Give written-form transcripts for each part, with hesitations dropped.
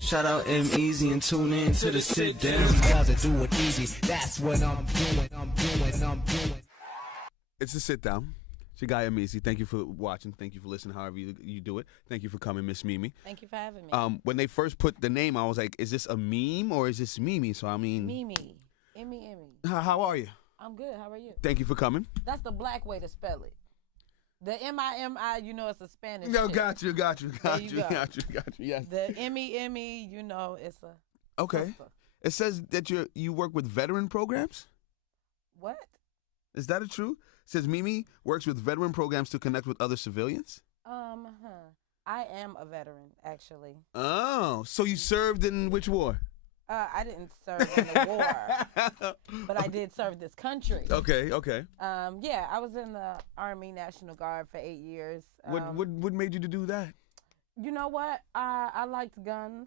Shout out EmEz and tune in to the sit down. Doesn't do it easy. That's what I'm doing. It's a sit down. It's your guy EmEz. Thank you for watching. Thank you for listening. However you do it. Thank you for coming, Miss Mimi. Thank you for having me. When they first put the name, I was like, is this a meme or is this Mimi? So I mean, Mimi, Emmy. How are you? I'm good. How are you? Thank you for coming. That's the black way to spell it. The M-I-M-I, you know, it's a Spanish. No, shit. got you. Yes. The Emmy, you know, it's a. Okay. sister. It says that you work with veteran programs. What? Is that true? It says Mimi works with veteran programs to connect with other civilians. I am a veteran, actually. Oh, so you served in which war? I didn't serve in the war, but I did serve this country. Okay. Yeah, I was in the Army National Guard for 8 years. What made you to do that? You know what? I liked guns.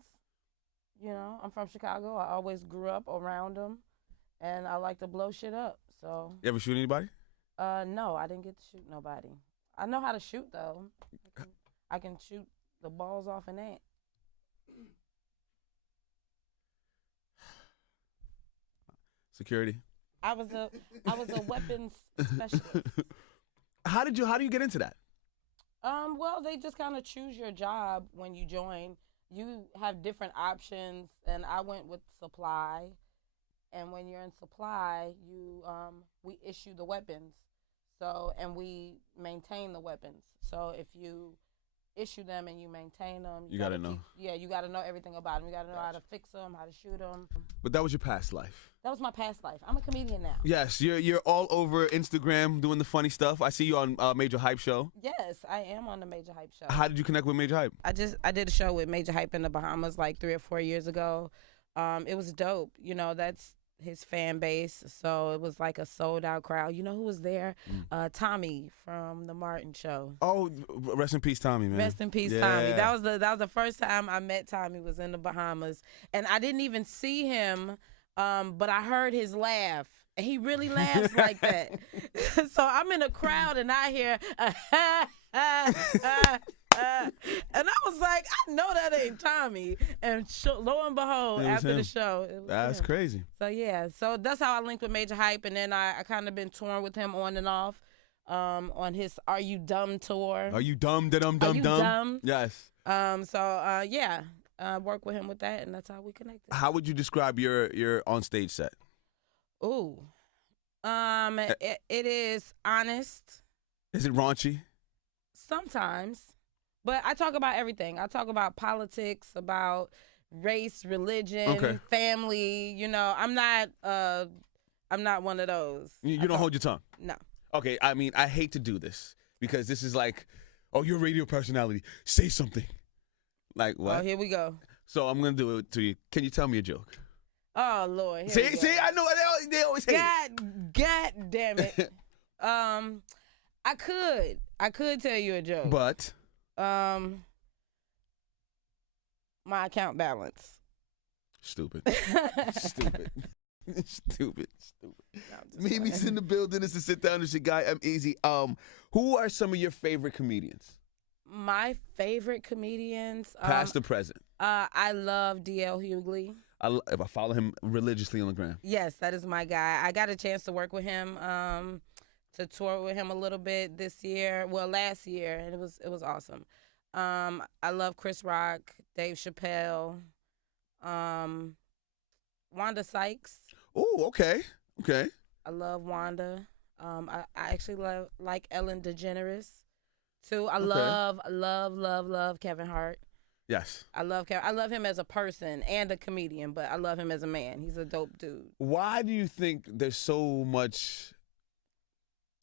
You know, I'm from Chicago. I always grew up around them, and I like to blow shit up. So. You ever shoot anybody? No, I didn't get to shoot nobody. I know how to shoot though. I can shoot the balls off an ant. Security. I was a weapons specialist. How do you get into that? Well, they just kind of choose your job when you join. You have different options, and I went with supply. And when you're in supply, we issue the weapons. So, and we maintain the weapons. So if you issue them and you maintain them, you gotta know. You gotta know everything about them. You gotta know how to fix them, how to shoot them. But that was your past life. That was my past life. I'm a comedian now. Yes, you're all over Instagram doing the funny stuff. I see you on Major Hype Show. Yes, I am on the Major Hype Show. How did you connect with Major Hype? I did a show with Major Hype in the Bahamas like 3 or 4 years ago. It was dope. You know, that's his fan base, so it was like a sold out crowd. You know who was there? Tommy from the Martin Show. Oh, rest in peace, Tommy, man. Rest in peace, Tommy. That was the first time I met Tommy. Was in the Bahamas, and I didn't even see him, but I heard his laugh. And he really laughs like that. So I'm in a crowd and I hear and I was like, I know that ain't Tommy. And lo and behold, after the show, it was that's him. crazy. So yeah, so that's how I linked with Major Hype, and then I kind of been touring with him on and off, on his Are You Dumb tour. Are you dumb? Dumb? Are you dumb? Yes. Yeah, I work with him with that, and that's how we connected. How would you describe your on stage set? Ooh, it is honest. Is it raunchy? Sometimes, but I talk about everything. I talk about politics, about race, religion, family. You know, I'm not one of those. You don't hold your tongue? No. Okay, I mean, I hate to do this because this is like, oh, you're a radio personality. Say something. Like what? Oh, here we go. So I'm going to do it to you. Can you tell me a joke? Oh, Lord. See, I know they always hate it. God damn it. I could tell you a joke. But? My account balance. Stupid. Stupid. Mimi's in the building. It's a sit down. It's your guy, EmEz. Who are some of your favorite comedians? My favorite comedians? Past or present? I love DL Hughley. I follow him religiously on the gram. Yes, that is my guy. I got a chance to work with him, to tour with him a little bit last year, and it was awesome. I love Chris Rock, Dave Chappelle, Wanda Sykes. Oh, okay. I love Wanda. I actually like Ellen DeGeneres too. I love Kevin Hart. Yes. I love him as a person and a comedian, but I love him as a man. He's a dope dude. Why do you think there's so much,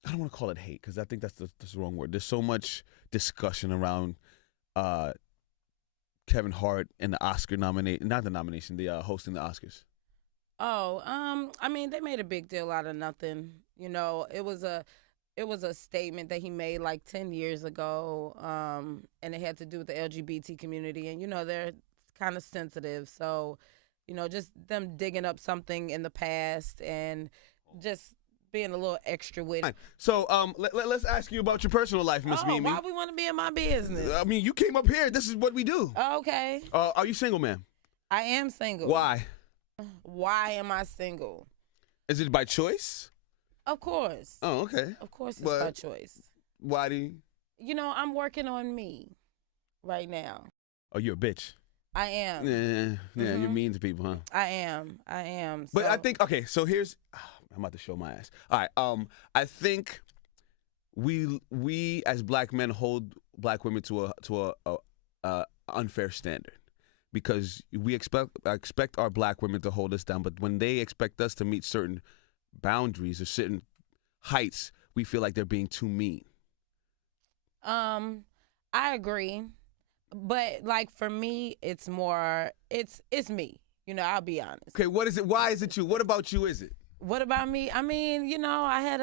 I don't want to call it hate because I think that's the wrong word. There's so much discussion around Kevin Hart and the Oscar nomination, not the nomination, the hosting the Oscars. Oh, I mean, they made a big deal out of nothing. You know, it was a statement that he made like 10 years ago, and it had to do with the LGBT community. And, you know, they're kind of sensitive. So, you know, just them digging up something in the past and just being a little extra with it. So let's ask you about your personal life, Miss Mimi. Why we want to be in my business? I mean, you came up here. This is what we do. Okay. Are you single, ma'am? I am single. Why? Why am I single? Is it by choice? Of course. Oh, okay. Of course it's But- by choice. Why do you? You know, I'm working on me right now. Oh, you're a bitch. I am. Yeah, you're mean to people, huh? I am. But I So- think okay. So here's, I'm about to show my ass. All right. I think we as black men hold black women to a unfair standard because we expect our black women to hold us down, but when they expect us to meet certain boundaries or certain heights, we feel like they're being too mean. I agree. But like for me, it's more it's me. You know, I'll be honest. Okay, what is it? Why is it you? What about you? Is it? What about me? I mean, you know, I had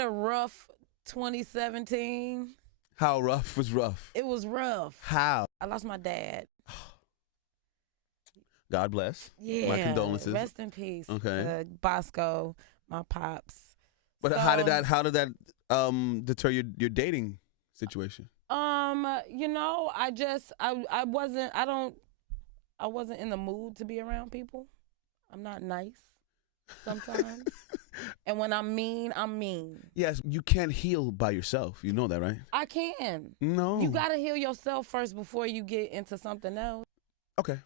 a rough 2017. How rough was rough? It was rough. How? I lost my dad. God bless. Yeah. My condolences. Rest in peace. Okay. Bosco, my pops. But So- how did that deter your dating situation? You know, I wasn't in the mood to be around people. I'm not nice sometimes. And when I'm mean, I'm mean. Yes, you can't heal by yourself. You know that, right? I can. No. You gotta heal yourself first before you get into something else. Okay.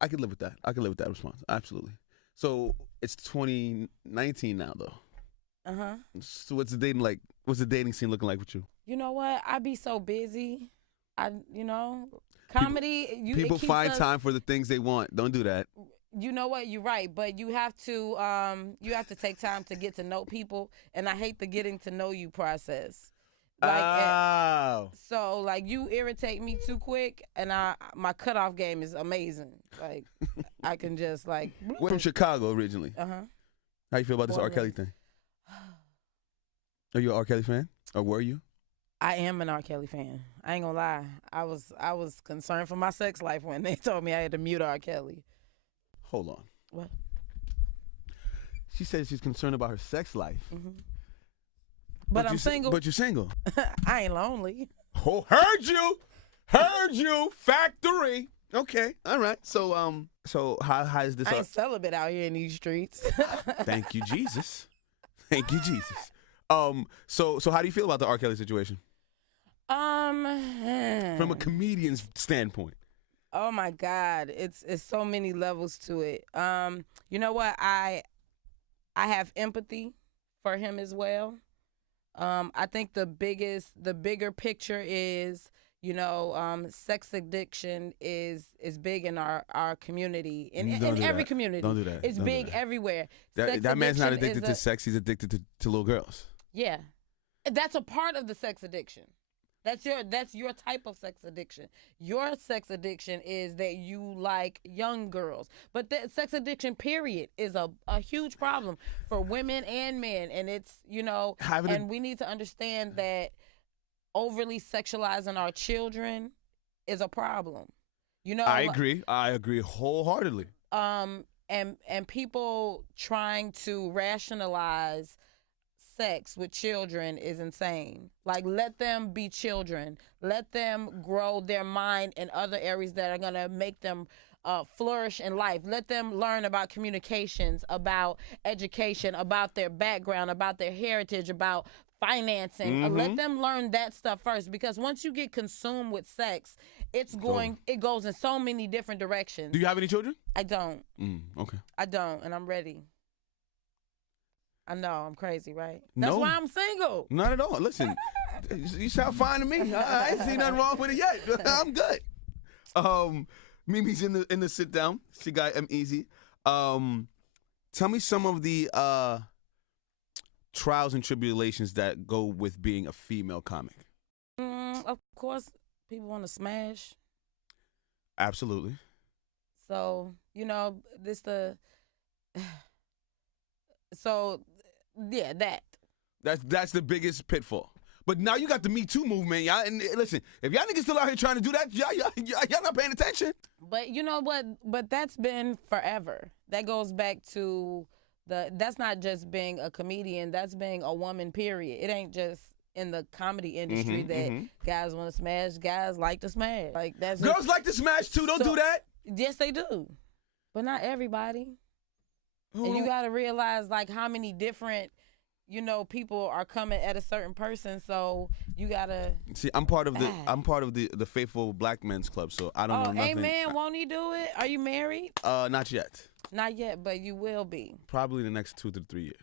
I can live with that. I can live with that response. Absolutely. So it's 2019 now, though. Uh-huh. So what's the dating scene looking like with you? You know what? I be so busy. Comedy. People it keeps find us- time for the things they want. Don't do that. You know what? You're right, but you have to take time to get to know people, and I hate the getting to know you process. So like you irritate me too quick, and my cutoff game is amazing. Like I can just like. We're from Chicago originally. Uh-huh. How you feel about this Born R. Kelly and thing? Are you an R. Kelly fan, or were you? I am an R. Kelly fan. I ain't gonna lie. I was concerned for my sex life when they told me I had to mute R. Kelly. Hold on. What? She said she's concerned about her sex life. Mm-hmm. But I'm single. But you're single. I ain't lonely. Oh, heard you. Factory. Okay, all right. So how is this? I ain't celibate out here in these streets. Thank you, Jesus. Thank you, Jesus. So how do you feel about the R. Kelly situation from a comedian's standpoint? Oh my God, it's so many levels to it. You know what? I have empathy for him as well. I think the bigger picture is, sex addiction is big in our community, in every community. Don't do that. It's big everywhere. That man's not addiction addicted is to sex. He's addicted to little girls. Yeah, that's a part of the sex addiction. That's your type of sex addiction. Your sex addiction is that you like young girls. But the sex addiction, period, is a huge problem for women and men. And it's, we need to understand that overly sexualizing our children is a problem. I agree wholeheartedly. And people trying to rationalize sex with children is insane. Like, let them be children. Let them grow their mind in other areas that are going to make them flourish in life. Let them learn about communications, about education, about their background, about their heritage, about financing. Let them learn that stuff first, because once you get consumed with sex, it goes in so many different directions. Do you have any children? I don't. Okay. I don't, and I'm ready. I know, I'm crazy, right? That's No. why I'm single. Not at all. Listen, you sound fine to me. I ain't seen nothing wrong with it yet. I'm good. Mimi's in the sit down. She got EmEz. Tell me some of the trials and tribulations that go with being a female comic. Of course, people want to smash. Absolutely. So, that. That's the biggest pitfall. But now you got the Me Too movement, y'all. And listen, if y'all niggas still out here trying to do that, y'all not paying attention. But you know what? But that's been forever. That goes back to that's not just being a comedian. That's being a woman, period. It ain't just in the comedy industry that guys want to smash. Guys like to smash. Like that's Girls like to smash too. Don't do that. Yes, they do, but not everybody. And you got to realize like how many different, people are coming at a certain person. So you got to see. I'm part of the faithful black men's club, so I don't know nothing. Amen. Won't he do it? Are you married? Not yet. Not yet, but you will be. Probably in the next 2 to 3 years.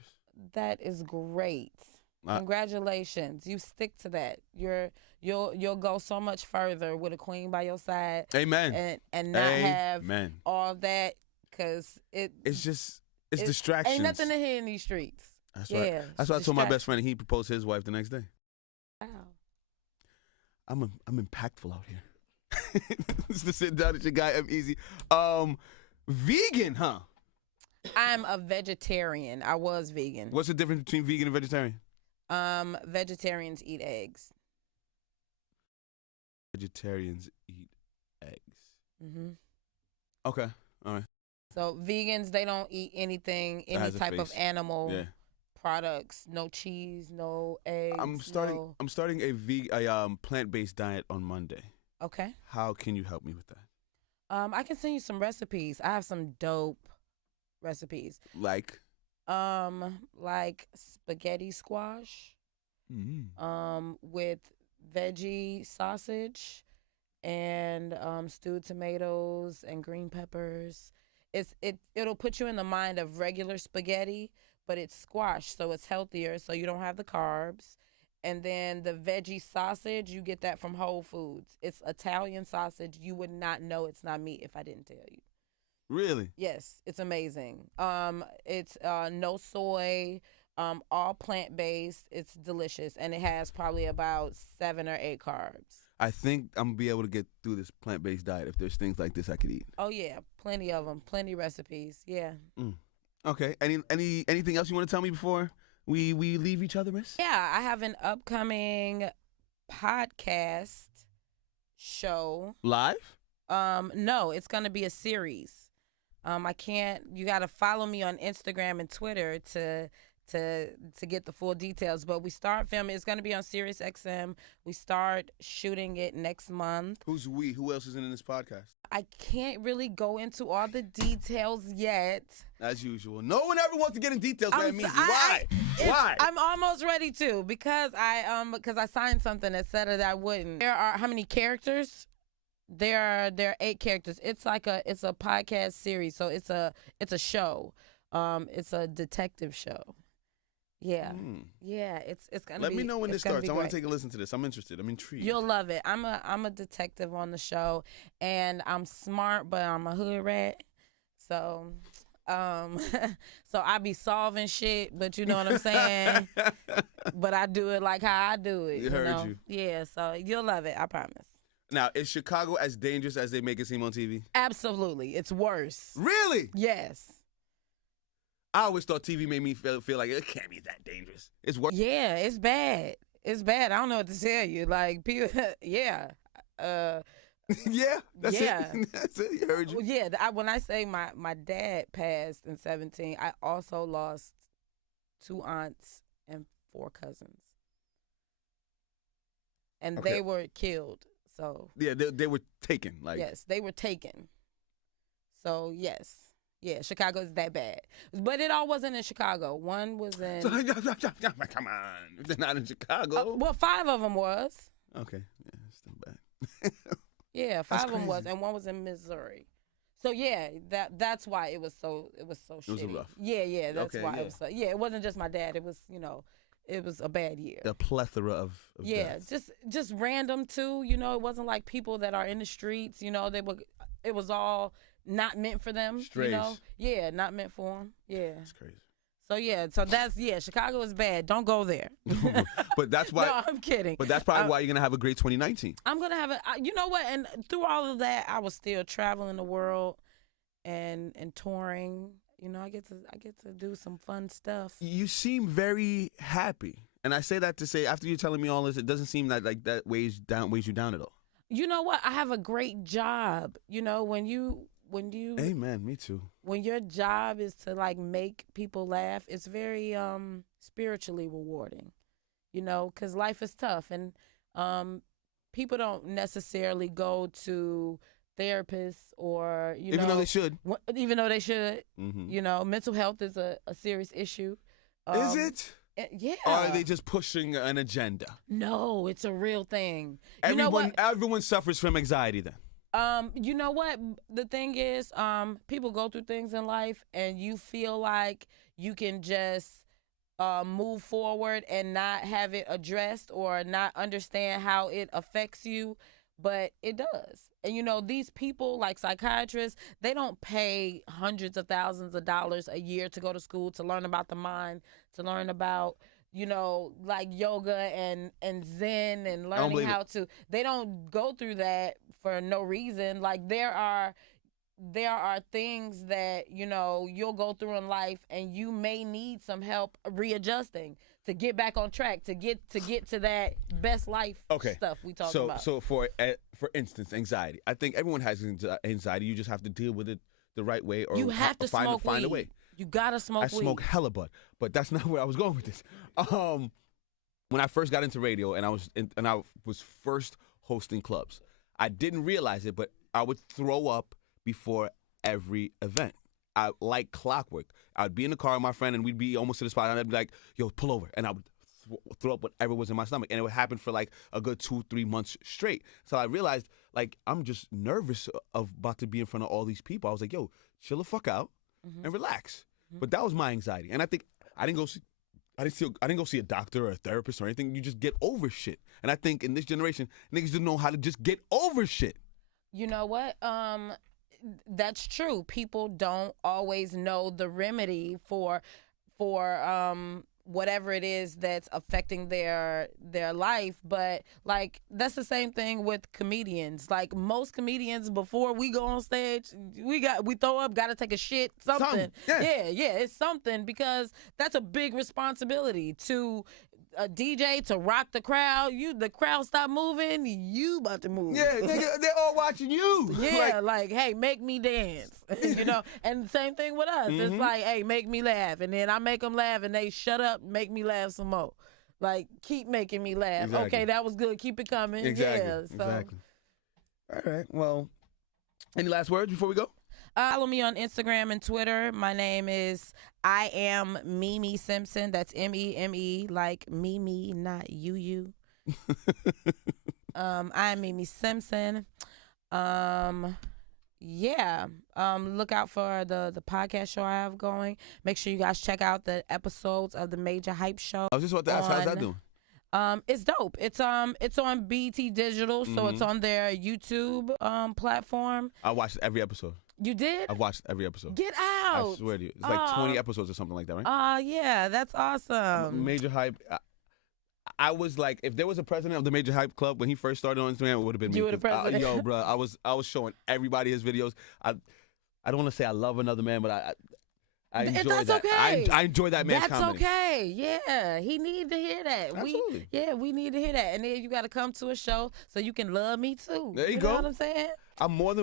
That is great. Congratulations. You stick to that. You'll go so much further with a queen by your side. Amen. And not have all that, because it's distractions. Ain't nothing to hear in these streets. That's right. That's why I told my best friend, and he proposed to his wife the next day. Wow. I'm impactful out here. This is the Sit Down with your guy, EmEz. Vegan, huh? I'm a vegetarian. I was vegan. What's the difference between vegan and vegetarian? Vegetarians eat eggs. Vegetarians eat eggs. Mm-hmm. Okay, all right. So vegans, they don't eat anything, any type of animal products. No cheese, no eggs. I'm starting a plant-based diet on Monday. Okay. How can you help me with that? I can send you some recipes. I have some dope recipes. Like spaghetti squash. Mm-hmm. With veggie sausage and stewed tomatoes and green peppers. It'll put you in the mind of regular spaghetti, but it's squash, so it's healthier, so you don't have the carbs. And then the veggie sausage, you get that from Whole Foods. It's Italian sausage. You would not know it's not meat if I didn't tell you. Really? Yes, it's amazing. It's no soy, all plant-based. It's delicious, and it has probably about 7 or 8 carbs. I think I'm gonna be able to get through this plant-based diet if there's things like this I could eat. Oh yeah, plenty of them, plenty recipes. Yeah. Okay. Anything else you want to tell me before we leave each other, miss? Yeah, I have an upcoming podcast show. Live? No, it's gonna be a series. You gotta follow me on Instagram and Twitter to get the full details. But we start filming. It's gonna be on Sirius XM. We start shooting it next month. Who's we? Who else is in this podcast? I can't really go into all the details yet. As usual. No one ever wants to get in details with EmEz. Why? Why? I'm almost ready to, because I signed something that said that I wouldn't. There are how many characters? There are 8 characters. It's a podcast series, so it's a show. It's a detective show. Yeah. Yeah, it's gonna Let me know when this starts. I want to to take a listen to this. I'm interested. I'm intrigued. You'll love it. I'm a detective on the show, and I'm smart, but I'm a hood rat. So so I be solving shit, but you know what I'm saying? But I do it like how I do it. You heard you. Yeah, so you'll love it, I promise. Now, is Chicago as dangerous as they make it seem on TV? Absolutely. It's worse. Really? Yes. I always thought TV made me feel like it can't be that dangerous. It's worse. Yeah, it's bad. It's bad. I don't know what to tell you. Like, people, yeah. Yeah, that's it. That's it. You heard you. Well, yeah, when I say my dad passed in 2017, I also lost 2 aunts and 4 cousins. And they were killed. So yeah, they were taken. Like, yes, they were taken. So yes, yeah, Chicago is that bad, but it all wasn't in Chicago. One was in. Come on, if they're not in Chicago. Well, 5 of them was. Okay, yeah, it's still bad. Yeah, 5 of them was, and 1 was in Missouri. So yeah, that's why it was so shitty. It was rough. Yeah, that's why yeah. it was so. Yeah, it wasn't just my dad. It was it was a bad year. The plethora of deaths. just random too. It wasn't like people that are in the streets. It was all not meant for them. Strays. Yeah, not meant for them. Yeah. That's crazy. So Chicago is bad. Don't go there. But that's why. No, I'm kidding. But that's probably why you're gonna have a great 2019. I'm gonna have you know what? And through all of that, I was still traveling the world and touring. I get to do some fun stuff. You seem very happy, and I say that to say, after you're telling me all this, it doesn't seem like that weighs you down at all. You know what? I have a great job. When you. Amen. Me too. When your job is to make people laugh, it's very spiritually rewarding. Because life is tough, and people don't necessarily go to therapists or Even though they should. Even though they should. Mm-hmm. You know, mental health is a serious issue. Is it? Yeah. Or are they just pushing an agenda? No, it's a real thing. Everyone suffers from anxiety then. You know what? The thing is, people go through things in life and you feel like you can just move forward and not have it addressed or not understand how it affects you, but it does. And you know, these people like psychiatrists, they don't pay hundreds of thousands of dollars a year to go to school to learn about the mind, to learn about, you know, like yoga and Zen and learning how to. They don't go through that for no reason. Like there are things that, you know, you'll go through in life and you may need some help readjusting to get back on track, to get to that best life stuff we talk about. So for instance, anxiety. I think everyone has anxiety. You just have to deal with it the right way, or you have to find weed. a way. You gotta smoke weed. I smoke hella bud, but that's not where I was going with this. When I first got into radio and I was first hosting clubs, I didn't realize it, but I would throw up before every event. I like clockwork. I'd be in the car with my friend and we'd be almost to the spot and I'd be like, yo, pull over. And I would throw up whatever was in my stomach. And it would happen for like a good 2-3 months straight. So I realized like I'm just nervous of about to be in front of all these people. I was like, yo, chill the fuck out and relax. But that was my anxiety. And I think I didn't go see a doctor or a therapist or anything. You just get over shit. And I think in this generation, niggas don't know how to just get over shit. You know what? That's true. People don't always know the remedy for whatever it is that's affecting their life. But like that's the same thing with comedians. Like most comedians, before we go on stage, we throw up, gotta take a shit, something. Yeah, it's something, because that's a big responsibility to a DJ to rock the crowd. The crowd stop moving, you about to move. Yeah, they're all watching you. Yeah, like, hey, make me dance. You know, and the same thing with us. It's like, hey, make me laugh, and then I make them laugh, and they shut up, make me laugh some more. Like, keep making me laugh. Exactly. Okay, that was good. Keep it coming. Exactly. Yeah. So. Exactly. All right. Well, any last words before we go? Follow me on Instagram and Twitter. My name is I am MeMe Simpson. That's MEME, like MeMe, not you. I am MeMe Simpson. Look out for the podcast show I have going. Make sure you guys check out the episodes of the Major Hype Show. I was just about to ask, how's that doing? It's dope. It's on BT Digital, so it's on their YouTube platform. I watched every episode. You did? I've watched every episode. Get out! I swear to you, it's like 20 episodes or something like that, right? Yeah, that's awesome. Major Hype. I was like, if there was a president of the Major Hype Club when he first started on Instagram, it would have been me. You were the president. Yo, bro, I was showing everybody his videos. I don't want to say I love another man, but I enjoy that's that. Okay. I enjoy that man's That's comedy. Okay. Yeah, he need to hear that. Absolutely. We need to hear that. And then you got to come to a show so you can love me too. There you go. You know what I'm saying? I'm more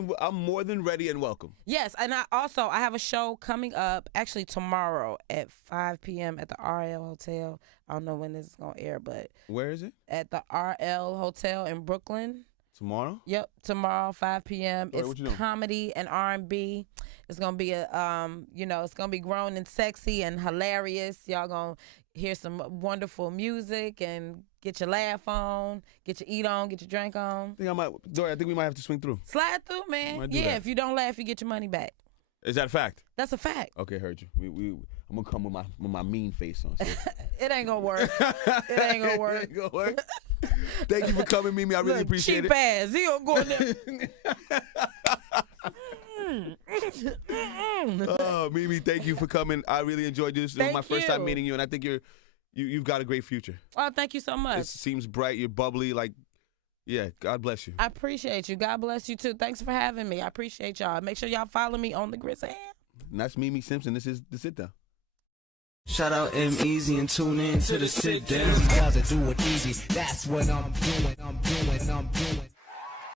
than ready and welcome. Yes, and I have a show coming up actually tomorrow at 5 p.m. at the RL Hotel. I don't know when this is gonna air, but where is it? At the RL Hotel in Brooklyn. Tomorrow? Yep, tomorrow 5 p.m. Wait, It's comedy and R&B. It's gonna be it's gonna be grown and sexy and hilarious. Y'all gonna hear some wonderful music and get your laugh on, get your eat on, get your drink on. I think we might have to swing through. Slide through, man. Yeah, if you don't laugh, you get your money back. Is that a fact? That's a fact. Okay, heard you. I'm gonna come with my mean face on. So. It ain't gonna work. It ain't gonna work. It ain't gonna work. Thank you for coming, Mimi. I really appreciate cheap it. Ass. He gonna go in there. Oh, Mimi, thank you for coming. I really enjoyed this. This was my first time meeting you, and I think you've got a great future. Oh, thank you so much. It seems bright. You're bubbly. Like, yeah. God bless you. I appreciate you. God bless you too. Thanks for having me. I appreciate y'all. Make sure y'all follow me on the Grits Ham. And that's MeMe Simpson. This is the Sit Down. Shout out EmEz and tune in to the Sit Down. Doesn't do it easy. That's what I'm doing.